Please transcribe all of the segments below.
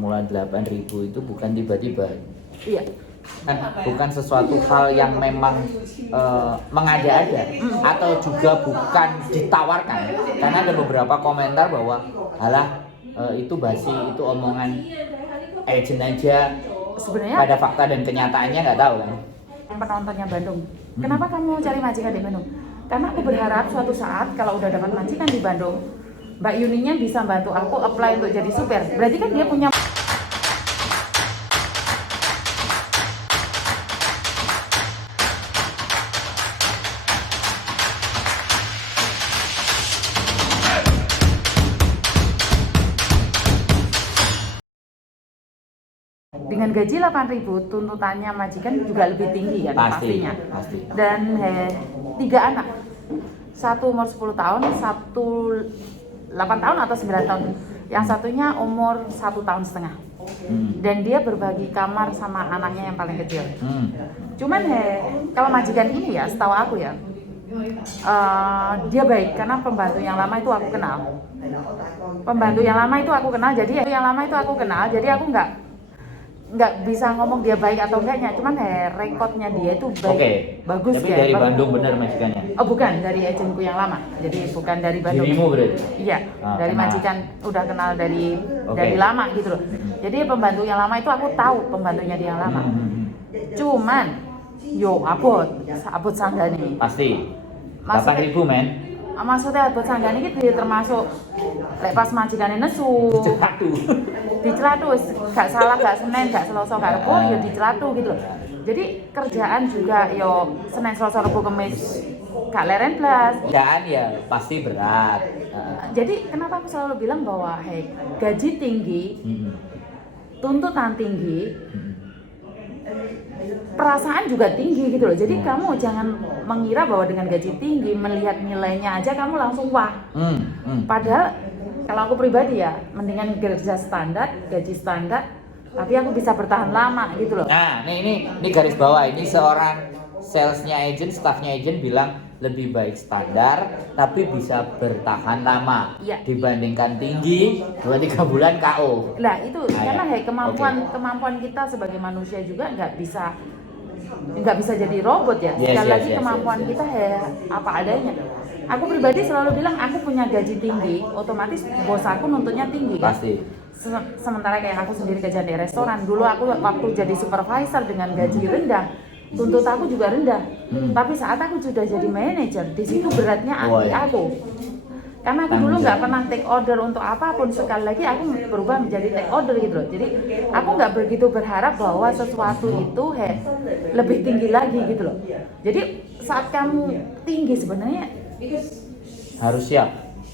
Mulai 8.000 itu bukan tiba-tiba. Iya. Bukan sesuatu hal yang memang mengada-ada atau juga bukan ditawarkan. Karena ada beberapa komentar bahwa halah itu basi, itu omongan agent aja. Sebenarnya Pada fakta dan kenyataannya nggak tahu kan. Penontonnya Bandung. Kenapa kamu cari majikan di Bandung? Karena aku berharap suatu saat kalau udah dapat majikan di Bandung, Mbak Yuninya bisa bantu aku apply untuk jadi supir. Berarti kan dia punya dengan gaji 8.000, tuntutannya majikan juga lebih tinggi kan pastinya. Pasti. Dan 3 anak. Satu umur 10 tahun, satu 8 tahun atau 9 tahun. Yang satunya umur 1,5 tahun. Dan dia berbagi kamar sama anaknya yang paling kecil. Cuman kalau majikan ini ya, setahu aku ya, dia baik karena pembantu yang lama itu aku kenal. Jadi aku nggak bisa ngomong dia baik atau enggaknya, cuman rekodnya dia itu baik, bagus. Tapi ya. dari Bandung bener majikannya? Oh bukan, dari agenku yang lama, jadi bukan dari Bandung. Dirimu berarti? Iya, dari kenal. majikan udah kenal dari lama gitu loh. Jadi pembantu yang lama itu aku tahu pembantunya dia yang lama. Cuman, abot sanggani. Pasti. Maksudnya- 8.000 men. Maksudnya abot sanggani itu termasuk pas majikannya nesu. Dicelatu, gak salah, gak Senin, gak Selasa, gak Rebo, ya dicelatu gitu loh. Jadi kerjaan juga yo Senin, Selasa, Rebo, Kamis gak leren blas. Kerjaan ya pasti berat. Jadi kenapa aku selalu bilang bahwa gaji tinggi, tuntutan tinggi, perasaan juga tinggi gitu loh. Jadi kamu jangan mengira bahwa dengan gaji tinggi, melihat nilainya aja kamu langsung wah. Padahal kalau aku pribadi ya, mendingan gaji standar, tapi aku bisa bertahan lama gitu loh. Nah, ini garis bawah, ini seorang salesnya agent, staffnya agent bilang lebih baik standar tapi bisa bertahan lama. Iya. Dibandingkan tinggi 2-3 bulan KO. Nah itu karena ya. kemampuan kita sebagai manusia juga nggak bisa jadi robot ya. Sekali lagi kemampuan kita apa adanya. Aku pribadi selalu bilang aku punya gaji tinggi, otomatis bos aku nuntutnya tinggi kan. Pasti. Sementara kayak aku sendiri kerja di restoran, dulu aku waktu jadi supervisor dengan gaji rendah, tuntut aku juga rendah. Tapi saat aku sudah jadi manajer, di situ beratnya aku. Karena aku dulu nggak pernah take order untuk apapun, sekali lagi aku berubah menjadi take order gitu loh. Jadi aku nggak begitu berharap bahwa sesuatu itu lebih tinggi lagi gitu loh. Jadi saat kamu tinggi sebenarnya harus siap.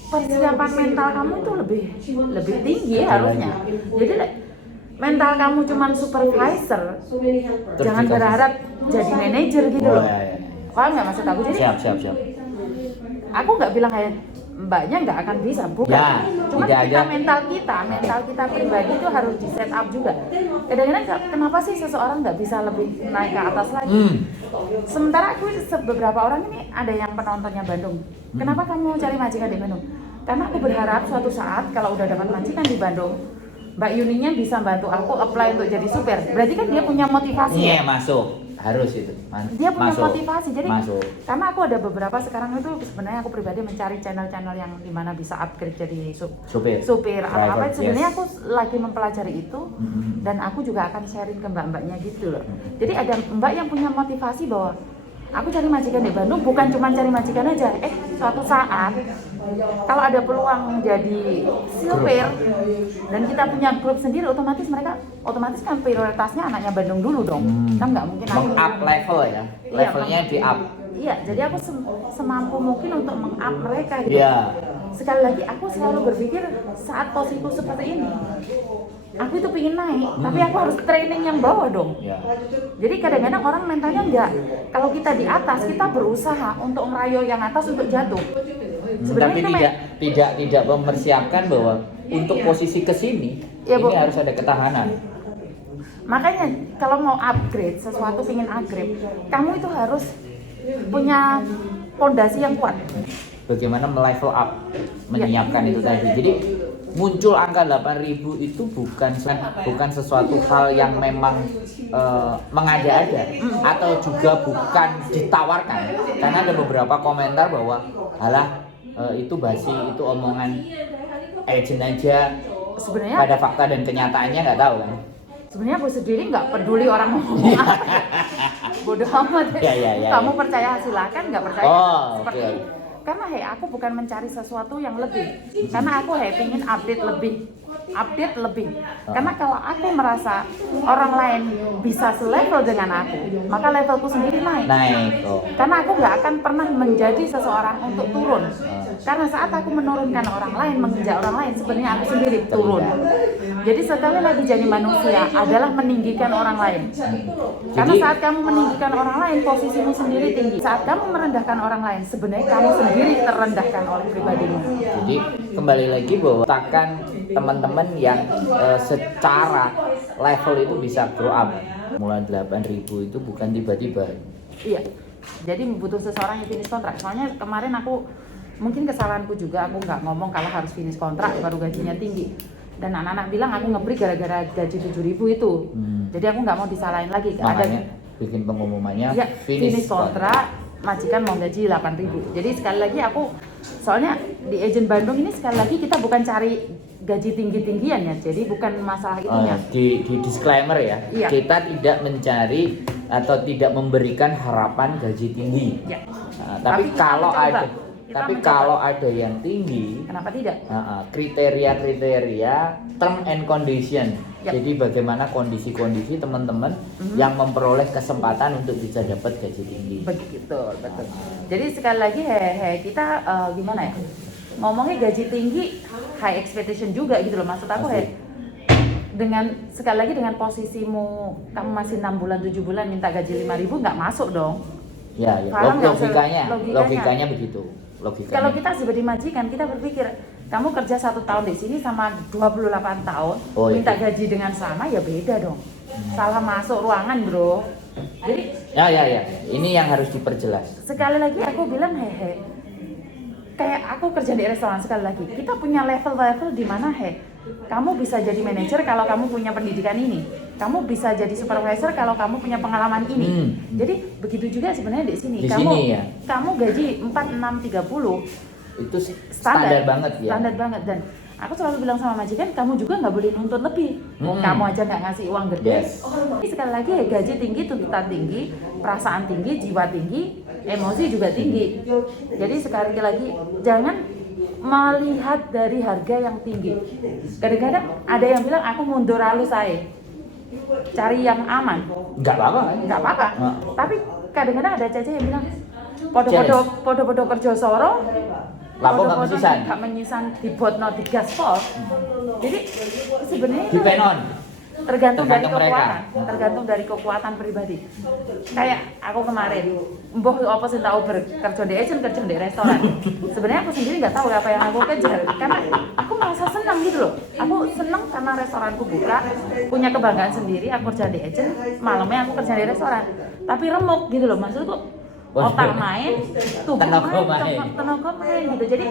Persiapan mental kamu tuh lebih tinggi harusnya. Jadi mental kamu cuman supervisor, jangan berharap jadi manajer gitu loh. Paham nggak maksud aku? Jadi Siap. aku nggak bilang mbaknya nggak akan bisa, bukan. Ya, Cuma mental kita pribadi itu harus di set up juga. Kadang-kadang kenapa sih seseorang nggak bisa lebih naik ke atas lagi? Sementara aku beberapa orang ini ada yang penontonnya Bandung. Kenapa kamu cari majikan di Bandung? Karena aku berharap suatu saat kalau udah dapat majikan di Bandung, Mbak Yuninya bisa bantu aku apply untuk jadi supir. Berarti kan dia punya motivasi. Iya, masuk. Harus itu. Dia punya motivasi. Jadi masuk. karena aku ada beberapa sekarang itu sebenarnya aku pribadi mencari channel-channel yang dimana bisa upgrade jadi supir apa sebenarnya aku lagi mempelajari itu dan aku juga akan sharing ke mbak-mbaknya gitu loh. Jadi ada mbak yang punya motivasi bahwa aku cari majikan di Bandung bukan cuma cari majikan aja. Suatu saat kalau ada peluang jadi supir dan kita punya grup sendiri, otomatis kan prioritasnya anaknya Bandung dulu dong. Kan nggak mungkin meng-up level ya. Levelnya di up. Iya, jadi aku semampu mungkin untuk meng-up mereka gitu. Sekali lagi aku selalu berpikir saat posisiku seperti ini, aku itu pengen naik, tapi aku harus training yang bawah dong. Jadi kadang-kadang orang mentalnya enggak. Kalau kita di atas, kita berusaha untuk merayu yang atas untuk jatuh. Tapi tidak mempersiapkan bahwa untuk posisi ke sini ini harus ada ketahanan. Makanya kalau mau upgrade sesuatu, pengen upgrade, kamu itu harus punya fondasi yang kuat. Bagaimana melevel up, menyiapkan itu tadi. Jadi muncul angka 8.000 itu bukan sesuatu hal yang memang mengada-ada atau juga bukan ditawarkan, karena ada beberapa komentar bahwa halah itu basi, itu omongan agent aja. Sebenarnya pada fakta dan kenyataannya nggak tahu kan. Sebenarnya aku sendiri nggak peduli orang ngomong apa. Bodoh amat. Kamu percaya silakan, nggak percaya seperti itu. Karena aku bukan mencari sesuatu yang lebih. Karena aku ingin update lebih. Karena kalau aku merasa orang lain bisa selevel dengan aku, maka levelku sendiri naik. Karena aku nggak akan pernah menjadi seseorang untuk turun. Karena saat aku menurunkan orang lain, menginjak orang lain, sebenarnya aku sendiri turun. Jadi sekali lagi jadi manusia adalah meninggikan orang lain. Karena saat kamu meninggikan orang lain, posisimu sendiri tinggi. Saat kamu merendahkan orang lain, sebenarnya kamu sendiri terendahkan oleh pribadimu. Jadi kembali lagi bahwa takkan teman-teman yang secara level itu bisa grow up. Mulai 8.000 itu bukan tiba-tiba. Iya. Jadi butuh seseorang yang finish kontrak. Soalnya kemarin mungkin kesalahanku juga, aku nggak ngomong kalau harus finish kontrak baru gajinya tinggi. Dan anak-anak bilang aku nge-break gara-gara gaji 7.000 itu. Jadi aku nggak mau disalahin lagi. Makanya bikin pengumumannya ya, finish kontrak, majikan mau gaji 8.000. Jadi sekali lagi soalnya di agent Bandung ini sekali lagi kita bukan cari gaji tinggi-tinggian ya, jadi bukan masalah itunya. Di disclaimer ya, kita tidak mencari atau tidak memberikan harapan gaji tinggi. Ya. Tapi kalau ada yang tinggi, kenapa tidak? Kriteria term and condition. Jadi bagaimana kondisi-kondisi teman-teman yang memperoleh kesempatan untuk bisa dapat gaji tinggi. Betul. Jadi sekali lagi kita gimana ya? Ngomongnya gaji tinggi, high expectation juga gitu loh. Maksud aku sekali lagi dengan posisimu kamu masih 6 bulan 7 bulan minta gaji 5.000 nggak masuk dong. Ya. Logikanya begitu. Kalau kita sebagai majikan, kita berpikir kamu kerja 1 tahun di sini sama 28 tahun minta gaji dengan sama, ya beda dong. Salah masuk ruangan, bro. Jadi ya ini yang harus diperjelas. Sekali lagi aku bilang kayak aku kerja di restoran, sekali lagi kita punya level-level di mana kamu bisa jadi manajer kalau kamu punya pendidikan ini, kamu bisa jadi supervisor kalau kamu punya pengalaman ini. Jadi begitu juga sebenarnya di sini. Kamu gaji 4, 6, 30 itu standar banget ya. Standar banget, dan aku selalu bilang sama majikan, kamu juga nggak boleh nuntut lebih. Kamu aja nggak ngasih uang gede. Sekali lagi gaji tinggi, tuntutan tinggi, perasaan tinggi, jiwa tinggi, emosi juga tinggi. Jadi sekali lagi jangan melihat dari harga yang tinggi. Kadang-kadang ada yang bilang aku mundur halus saya, cari yang aman. Nggak apa-apa. Tapi kadang-kadang ada caca yang bilang podo-podo kerja soro, lapo nggak menyisan dibotno di gaspol. Jadi sebenarnya itu tergantung dari kekuatan pribadi. Kayak aku kemarin, apa sih tahu kerja di agent, kerja di restoran. Sebenarnya aku sendiri nggak tahu apa yang aku kejar, karena aku merasa senang gitu loh. Aku senang karena restoranku buka, punya kebanggaan sendiri. Aku kerja di agent, malamnya aku kerja di restoran. Tapi remuk gitu loh, maksudku otak main, tubuh tenaga main gitu. Jadi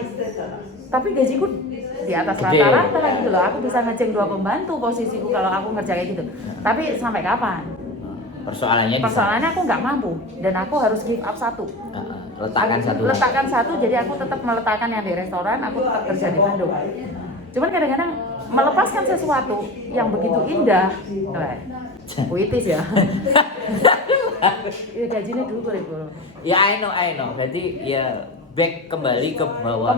tapi gajiku di atas rata-rata gitu loh. Aku bisa ngeceng 2 pembantu posisiku kalau aku ngerjain gitu. Tapi sampai kapan? Persoalannya aku nggak mampu dan aku harus give up 1. Letakkan satu. Jadi aku tetap meletakkan yang di restoran, aku tetap kerja di Bandung. Cuman kadang-kadang melepaskan sesuatu yang begitu indah, puitis ya. Gajinya dulu bro. Ya I know. Berarti ya back kembali ke bawah.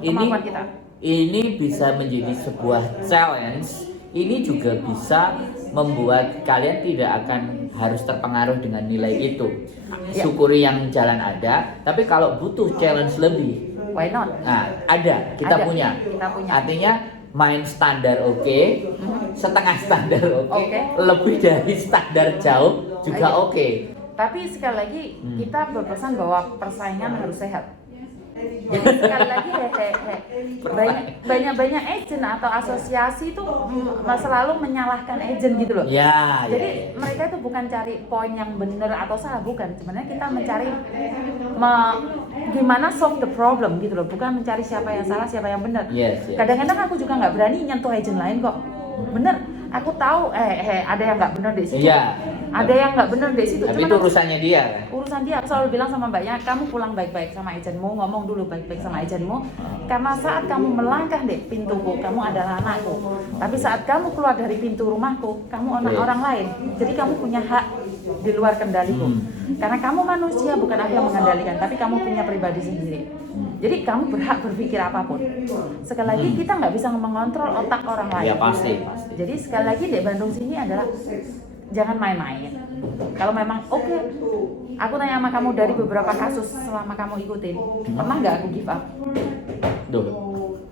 Kemampuan kita. Ini bisa menjadi sebuah challenge. Ini juga bisa membuat kalian tidak akan harus terpengaruh dengan nilai itu. Syukuri yang jalan ada, tapi kalau butuh challenge lebih, why not? Nah, kita punya. Artinya main standar setengah standar lebih dari standar jauh juga oke. Tapi sekali lagi kita berpesan bahwa persaingan harus sehat. Jadi sekali lagi banyak agent atau asosiasi itu selalu menyalahkan agent gitu loh. Ya, jadi mereka itu bukan cari poin yang benar atau salah, bukan. Sebenarnya kita mencari gimana solve the problem gitu loh, bukan mencari siapa yang salah siapa yang benar. Yes. Kadang-kadang aku juga nggak berani nyentuh agent lain kok. Bener, aku tahu ada yang nggak benar di situ. Iya. Ada yang nggak benar di situ. Tapi itu urusannya dia kan. Urusan dia. Aku selalu bilang sama mbaknya, kamu pulang baik-baik sama agentmu, ngomong dulu baik-baik sama agentmu. Karena saat kamu melangkah di pintuku, kamu adalah anakku. Tapi saat kamu keluar dari pintu rumahku, kamu anak orang lain. Jadi kamu punya hak di luar kendaliku. Karena kamu manusia, bukan aku yang mengendalikan, tapi kamu punya pribadi sendiri. Jadi kamu berhak berpikir apapun. Sekali lagi kita nggak bisa mengontrol otak orang lain. Ya pasti. Jadi sekali lagi di Bandung sini adalah jangan main-main. Kalau memang oke, aku tanya sama kamu dari beberapa kasus selama kamu ikutin, pernah nggak aku give up? Duh.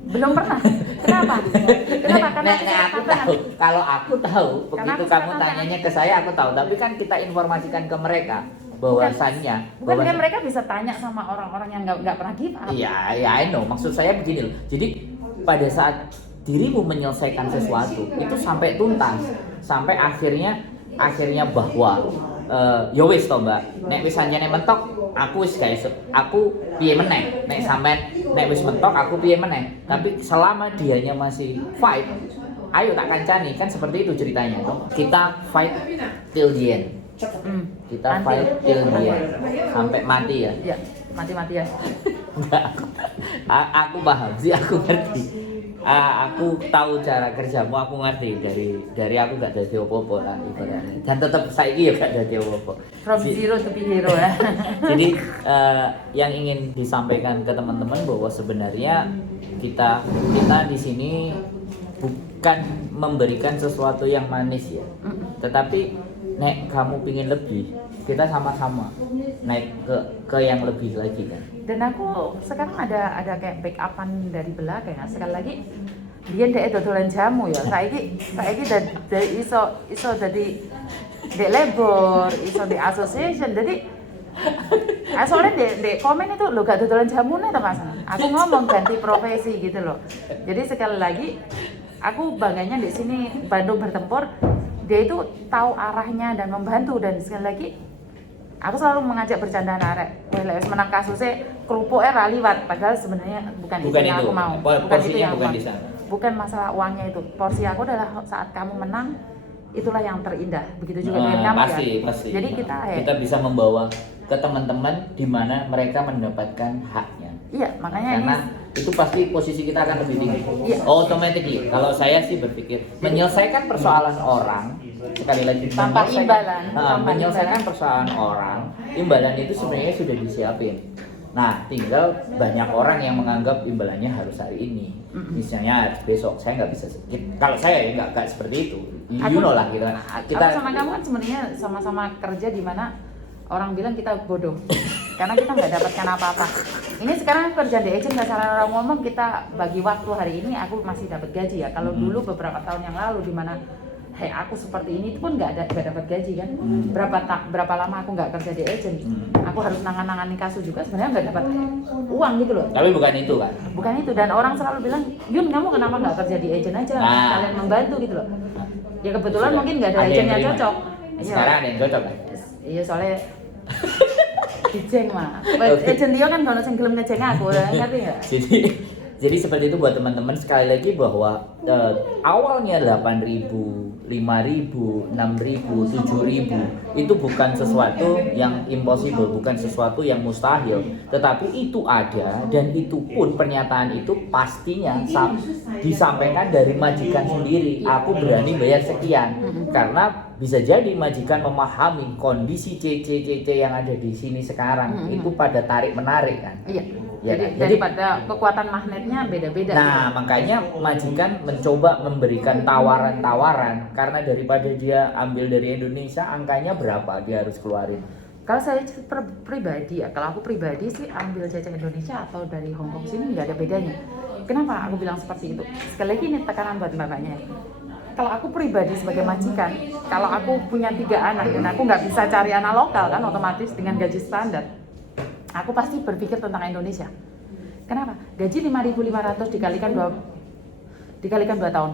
Belum pernah. Kenapa? Karena aku tahu. Kalau aku tahu, begitu kamu tanyanya ke saya, aku tahu. Tapi kan kita informasikan ke mereka bahwasannya. Bukan kan mereka bisa tanya sama orang-orang yang nggak pernah give up. Iya, I know. Maksud saya begini loh. Jadi pada saat dirimu menyelesaikan sesuatu itu sampai tuntas, sampai akhirnya bahwa ya wis to Mbak, nek wis anjane mentok aku wis guys, aku piye meneh, nek sampean nek wis mentok aku piye meneh. Tapi selama dianya masih fight, ayo tak kancani, kan seperti itu ceritanya toh. Kita fight till the end. Kita fight till the end sampai mati ya. Iya, mati-matian. Enggak. Aku paham sih, aku ngerti. Aku tahu cara kerjamu, aku ngerti dari aku gak dadi opo-opo lah ibaratnya. Dan tetap saiki ya gak dadi opo-opo. From zero to be hero ya. Jadi yang ingin disampaikan ke teman-teman bahwa sebenarnya kita di sini bukan memberikan sesuatu yang manis ya. Tetapi nek kamu pingin lebih, kita sama-sama naik ke yang lebih lagi kan. Dan aku sekarang ada kayak backupan dari belakang ya. Sekali lagi dia ndek dodolan jamu ya. Saiki dari iso dadi dek labor, iso di association. Jadi soalnya dek komen itu lo gak dodolan jamu nih toh Mas. Aku ngomong ganti profesi gitu loh. Jadi sekali lagi aku bangganya di sini Bandung Bertempur, dia itu tahu arahnya dan membantu. Dan sekali lagi aku selalu mengajak bercandaan arek, wes menang kasusnya kerupuknya ra liwat, padahal sebenarnya bukan itu yang aku mau. Bukan itu yang bukan mau. di sana. Bukan masalah uangnya itu. Porsi aku adalah saat kamu menang, itulah yang terindah. Begitu juga dengan kamu pasti, ya. Pasti. Jadi kita bisa membawa ke teman-teman di mana mereka mendapatkan haknya. Iya, makanya karena itu pasti posisi kita akan lebih tinggi. Iya. Automatically. Kalau saya sih berpikir menyelesaikan persoalan orang, sekali lagi tanpa imbalan. Menyelesaikan persoalan orang, imbalan itu sebenarnya sudah disiapin. Nah, tinggal banyak orang yang menganggap imbalannya harus hari ini. Misalnya harus besok. Saya nggak bisa. Kalau saya nggak seperti itu. You know lah kita. Aku sama kamu kan sebenarnya sama-sama kerja di mana orang bilang kita bodoh karena kita nggak dapatkan apa-apa. Ini sekarang kerja di agent, nggak salah orang ngomong, kita bagi waktu hari ini aku masih dapat gaji ya. Kalau dulu beberapa tahun yang lalu di mana aku seperti ini pun nggak dapat gaji kan. Berapa lama aku nggak kerja di agent, aku harus nangan-nangani kasus juga, sebenarnya nggak dapat uang gitu loh. Tapi bukan itu kan? Bukan itu, dan orang selalu bilang, Yun kamu kenapa nggak kerja di agent aja, kalian membantu gitu loh. Ya kebetulan mungkin nggak ada agent yang cocok. Sekarang ada yang cocok kan? Iya, soalnya dijeng mah. Agent dia kan kalau sing gelem ngejeng aku, ngerti nggak? Jadi seperti itu buat teman-teman. Sekali lagi bahwa awalnya 8.000, 5.000, 6.000, 7.000 itu bukan sesuatu yang impossible, bukan sesuatu yang mustahil, tetapi itu ada, dan itu pun pernyataan itu pastinya disampaikan dari majikan sendiri. Aku berani bayar sekian karena bisa jadi majikan memahami kondisi CC yang ada di sini sekarang itu pada tarik menarik kan. Iya. Ya, jadi pada kekuatan magnetnya beda-beda. Nah, makanya majikan mencoba memberikan tawaran-tawaran karena daripada dia ambil dari Indonesia, angkanya berapa dia harus keluarin. Kalau saya pribadi ya, kalau aku pribadi sih ambil jajan Indonesia atau dari Hong Kong sini nggak ada bedanya. Kenapa aku bilang seperti itu? Sekali lagi ini tekanan buat mbaknya. Kalau aku pribadi sebagai majikan, kalau aku punya 3 anak dan aku nggak bisa cari anak lokal kan, otomatis dengan gaji standar, aku pasti berpikir tentang Indonesia. Kenapa? Gaji 5.500 dikalikan 2 tahun.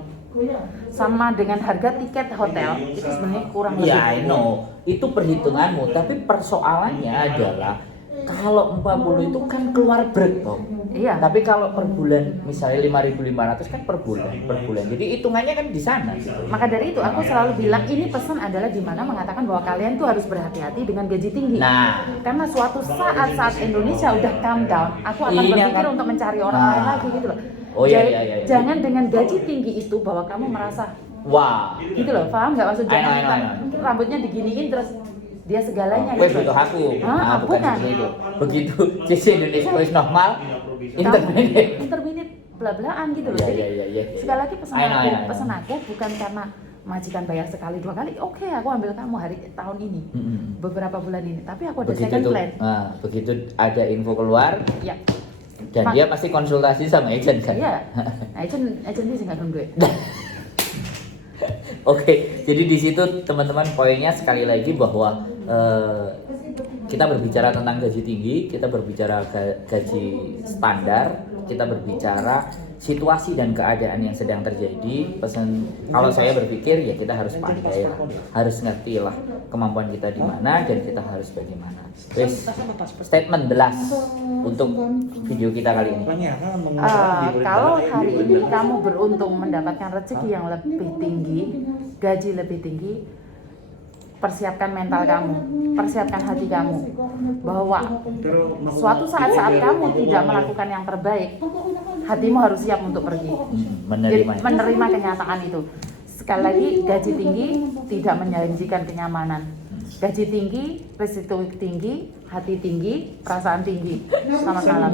Sama dengan harga tiket hotel itu sebenarnya kurang lebih. Iya, I know. Itu perhitunganmu, tapi persoalannya adalah kalau 40 itu kan keluar break toh. Iya. Tapi kalau per bulan misalnya 5.500 kan per bulan. Jadi hitungannya kan di sana. Maka dari itu aku selalu bilang ini pesan adalah di mana mengatakan bahwa kalian tuh harus berhati-hati dengan gaji tinggi. Nah, karena suatu saat Indonesia udah calm down, aku akan berpikir untuk mencari orang lain lagi gitu loh. Oh iya. Jangan dengan gaji tinggi itu bahwa kamu merasa wah, gitu loh, paham nggak maksud jangan rambutnya diginiin terus dia segalanya wes gitu. butuh aku. Bukan Begitu. Begitu sisi Indonesia wis normal, interminute bla-blaan gitu loh. Jadi Iya. sekali lagi pesan aku bukan karena majikan bayar sekali 2 kali, oke, aku ambil kamu tahun ini, beberapa bulan ini, tapi aku ada second plan. Begitu ada info keluar, ya. Dan dia pasti konsultasi sama agent kan? Iya, agent sih nggak duit. Oke, jadi di situ teman-teman poinnya sekali lagi bahwa kita berbicara tentang gaji tinggi, kita berbicara gaji standar, kita berbicara situasi dan keadaan yang sedang terjadi. Pesan kalau saya berpikir ya kita harus pandai lah, harus ngerti lah kemampuan kita di mana dan kita harus bagaimana. Wes, statement the last untuk video kita kali ini. Kalau hari ini kamu beruntung mendapatkan rezeki yang lebih tinggi, gaji lebih tinggi, persiapkan mental kamu, persiapkan hati kamu, bahwa suatu saat kamu tidak melakukan yang terbaik, hatimu harus siap untuk pergi, menerima kenyataan itu. Sekali lagi, gaji tinggi tidak menjanjikan kenyamanan. Gaji tinggi, resiko tinggi, hati tinggi, perasaan tinggi. Selamat malam.